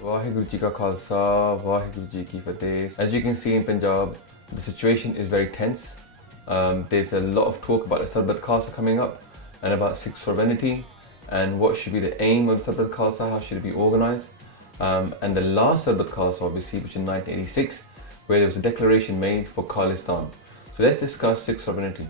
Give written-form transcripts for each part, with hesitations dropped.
Vaheguru Ji Ka Khalsa, Vaheguru Ji Ki Fateh. As you can see in Punjab, the situation is very tense. There's a lot of talk about the Sarbat Khalsa coming up and about Sikh sovereignty and what should be the aim of the Sarbat Khalsa, how should it be organised. And the last Sarbat Khalsa, obviously, which in 1986, where there was a declaration made for Khalistan. So let's discuss Sikh sovereignty.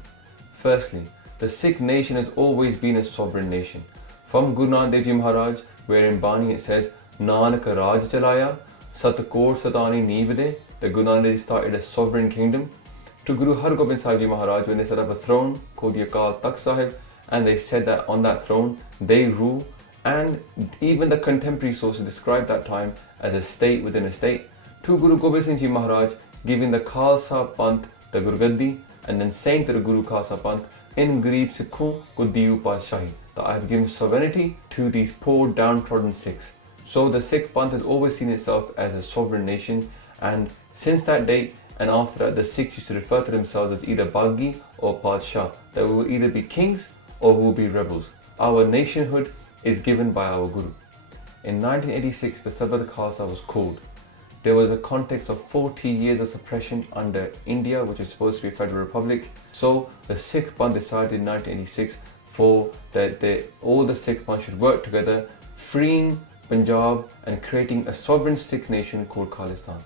Firstly, the Sikh nation has always been a sovereign nation. From Guru Nanak Dev Ji Maharaj, where in Bani it says, Nanak Raj Chalaya, Satkor Satani Nivade, the Guru Nanak Dev started a sovereign kingdom, to Guru Har Gobind Sahib Ji Maharaj, when they set up a throne called the Akal Takht Sahib, and they said that on that throne they rule, and even the contemporary sources describe that time as a state within a state, to Guru Gobind Singh Ji Maharaj giving the Khalsa Panth the Guru Gaddi, and then saying to the Guru Khalsa Panth, in Garib Sikhon ko diyu Padshahi, that I have given sovereignty to these poor downtrodden Sikhs. So the Sikh Panth has always seen itself as a sovereign nation, and since that date and after that, the Sikhs used to refer to themselves as either Baghi or Padshah, that we will either be kings or we will be rebels. Our nationhood is given by our Guru. In 1986, the Sarbat Khalsa was called. There was a context of 40 years of suppression under India, which is supposed to be a federal republic. So the Sikh Panth decided in 1986 that all the Sikh Panth should work together, freeing Punjab and creating a sovereign Sikh nation called Khalistan.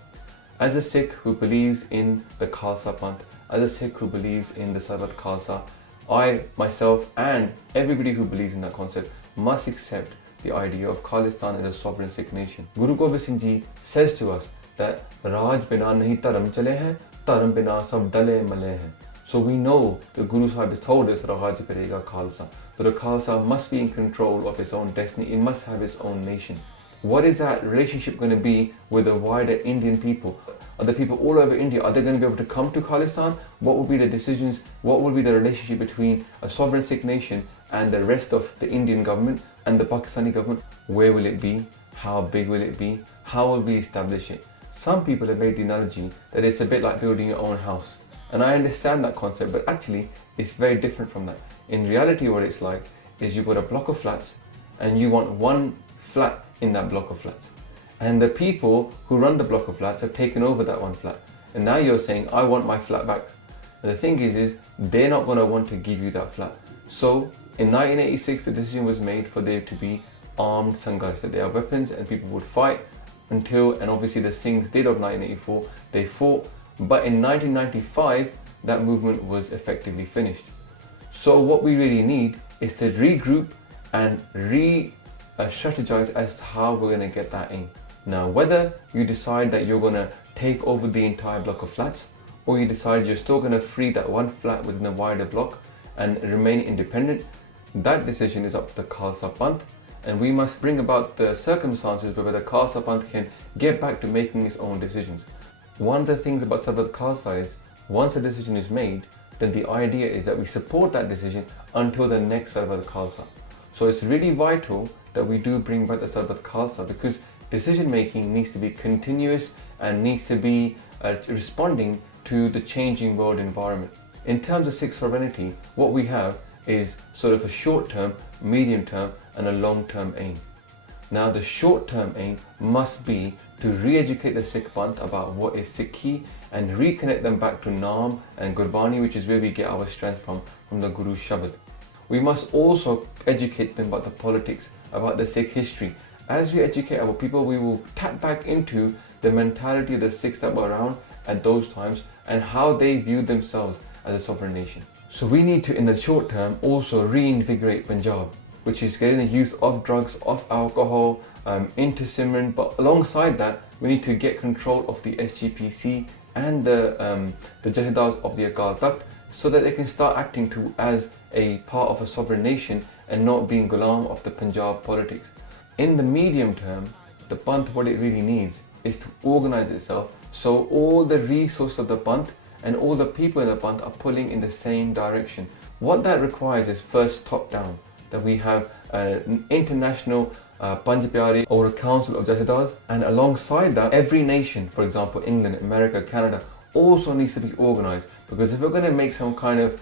As a Sikh who believes in the Khalsa Panth, as a Sikh who believes in the Sarbat Khalsa, I, myself and everybody who believes in that concept must accept the idea of Khalistan as a sovereign Sikh nation. Guru Gobind Singh Ji says to us that Raj bina nahi dharam chale hain, dharam bina sab dale male hain. So we know the Guru Sahib has told us Raj karega Khalsa, that the Khalsa must be in control of its own destiny, it must have its own nation. What is that relationship going to be with the wider Indian people? Are the people all over India, are they going to be able to come to Khalistan? What will be the decisions? What will be the relationship between a sovereign Sikh nation and the rest of the Indian government and the Pakistani government? Where will it be? How big will it be? How will we establish it? Some people have made the analogy that it's a bit like building your own house. And I understand that concept, but actually it's very different from that. In reality, what it's like is you've got a block of flats and you want one flat in that block of flats. And the people who run the block of flats have taken over that one flat. And now you're saying, I want my flat back. And the thing is they're not going to want to give you that flat. So in 1986, the decision was made for there to be armed sangharsh, that there are weapons and people would fight until, and obviously the Singhs did of 1984, they fought. But in 1995, that movement was effectively finished. So what we really need is to regroup and strategize as to how we're going to get that aim. Now, whether you decide that you're going to take over the entire block of flats, or you decide you're still going to free that one flat within the wider block and remain independent, that decision is up to the Khalsa Panth, and we must bring about the circumstances where the Khalsa Panth can get back to making its own decisions. One of the things about Sarbat Khalsa is, once a decision is made, then the idea is that we support that decision until the next Sarbat Khalsa. So it's really vital that we do bring back the Sarbat Khalsa, because decision making needs to be continuous and needs to be responding to the changing world environment. In terms of Sikh sovereignty, what we have is sort of a short term, medium term and a long term aim. Now the short term aim must be to re-educate the Sikh Panth about what is Sikhi and reconnect them back to Naam and Gurbani, which is where we get our strength from the Guru's Shabad. We must also educate them about the politics, about the Sikh history. As we educate our people, we will tap back into the mentality of the Sikhs that were around at those times and how they viewed themselves as a sovereign nation. So we need to, in the short term, also reinvigorate Punjab, which is getting the youth off drugs, off alcohol, into Simran. But alongside that, we need to get control of the SGPC and the Jahedars of the Akal Takht, so that they can start acting as a part of a sovereign nation and not being ghulam of the Punjab politics. In the medium term, the Panth, what it really needs is to organize itself so all the resources of the Panth and all the people in the Panth are pulling in the same direction. What that requires is first top down, that we have an international Panj Pyare or a council of Jahedars, and alongside that, every nation, for example England, America, Canada, also needs to be organized, because if we're going to make some kind of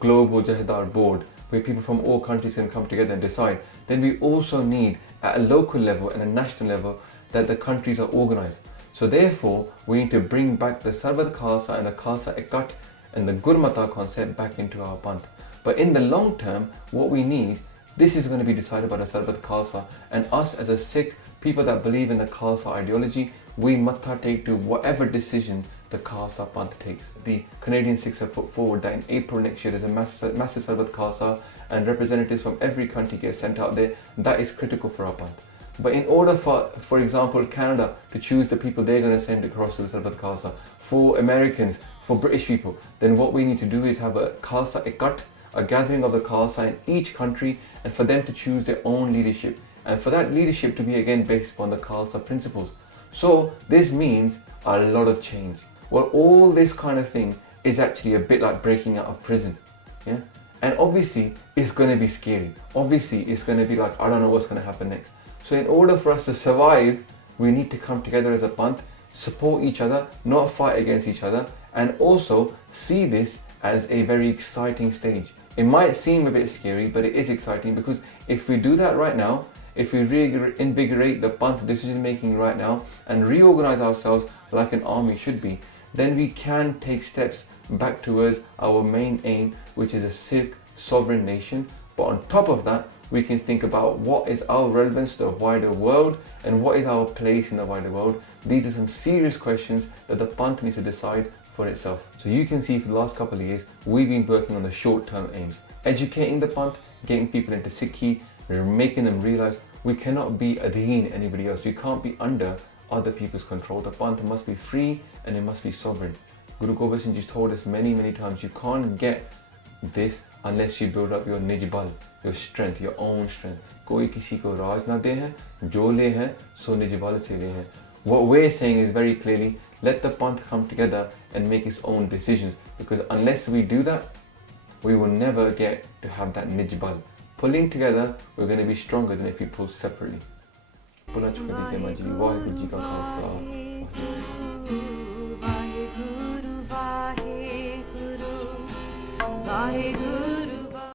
global Jahedar board, where people from all countries can come together and decide, then we also need at a local level and a national level that the countries are organized. So therefore, we need to bring back the Sarbat Khalsa and the Khalsa Ekat and the Gurmata concept back into our Panth. But in the long term, what we need, this is going to be decided by the Sarbat Khalsa, and us as a Sikh, people that believe in the Khalsa ideology, we matha take to whatever decision the Khalsa Panth takes. The Canadian Sikhs have put forward that in April next year there's a massive Sarbat Khalsa and representatives from every country get sent out there. That is critical for our Panth. But in order for example, Canada to choose the people they're going to send across to the Sarbat Khalsa, for Americans, for British people, then what we need to do is have a Khalsa Ekat, a gathering of the Khalsa in each country, and for them to choose their own leadership. And for that leadership to be again based upon the Khalsa principles. So this means a lot of change. Well, all this kind of thing is actually a bit like breaking out of prison. Yeah? And obviously it's going to be scary. Obviously it's going to be like, I don't know what's going to happen next. So in order for us to survive, we need to come together as a Panth, support each other, not fight against each other, and also see this as a very exciting stage. It might seem a bit scary, but it is exciting, because if we do that right now, if we reinvigorate the Panth decision making right now and reorganize ourselves like an army should be, then we can take steps back towards our main aim, which is a Sikh sovereign nation. But on top of that, we can think about what is our relevance to the wider world and what is our place in the wider world. These are some serious questions that the Panth needs to decide for itself. So you can see for the last couple of years, we've been working on the short-term aims, educating the Panth, getting people into Sikhi, making them realize we cannot be adheen anybody else. We can't be under other people's control. The Panth must be free and it must be sovereign. Guru Gobind Singh Ji told us many times, you can't get this unless you build up your nijbal, your strength, your own strength. Koi kisi ko raj na de hai, jo le hai, so nijbal se le hai. What we're saying is very clearly, let the Panth come together and make its own decisions, because unless we do that, we will never get to have that nijbal. Pulling together, we're going to be stronger than if we pull separately. Puna chukka di ke maji, Vaheguru Ji ka Khalsa,